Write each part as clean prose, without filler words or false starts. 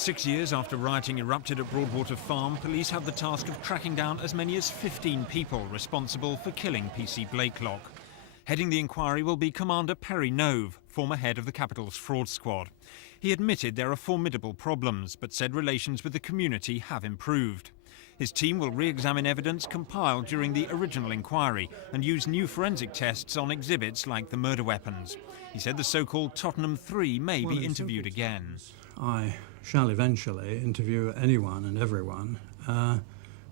6 years after rioting erupted at Broadwater Farm, police have the task of tracking down as many as 15 people responsible for killing PC Blakelock. Heading the inquiry will be Commander Perry Nove, former head of the Capital's fraud squad. He admitted there are formidable problems, but said relations with the community have improved. His team will re-examine evidence compiled during the original inquiry and use new forensic tests on exhibits like the murder weapons. He said the so-called Tottenham Three may be interviewed again. I shall eventually interview anyone and everyone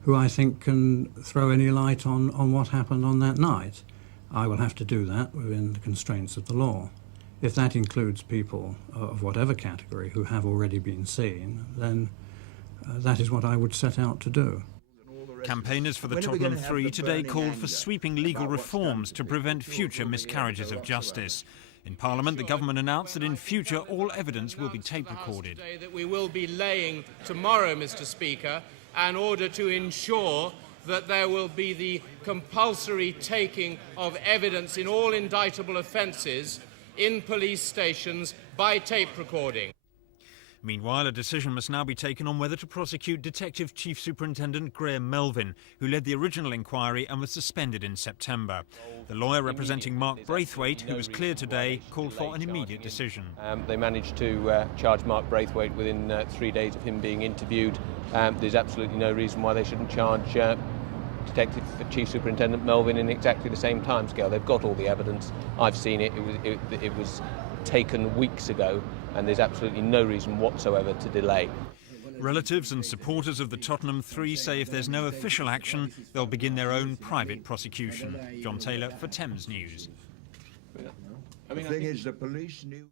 who I think can throw any light on what happened on that night. I will have to do that within the constraints of the law. If that includes people of whatever category who have already been seen, then that is what I would set out to do. Campaigners for the Tottenham Three today called for sweeping legal reforms to prevent future miscarriages of justice. In Parliament, the government announced that in future all evidence will be tape recorded. That we will be laying tomorrow, Mr. Speaker, in order to ensure that there will be the compulsory taking of evidence in all indictable offences in police stations by tape recording. Meanwhile, a decision must now be taken on whether to prosecute Detective Chief Superintendent Graham Melvin, who led the original inquiry and was suspended in September. The lawyer representing Mark Braithwaite, who was cleared today, called for an immediate decision. They managed to charge Mark Braithwaite within 3 days of him being interviewed. There's absolutely no reason why they shouldn't charge Detective Chief Superintendent Melvin in exactly the same timescale. They've got all the evidence. I've seen it. It was taken weeks ago, and there's absolutely no reason whatsoever to delay. Relatives and supporters of the Tottenham Three say if there's no official action, they'll begin their own private prosecution. John Taylor for Thames News. The thing is, the police knew...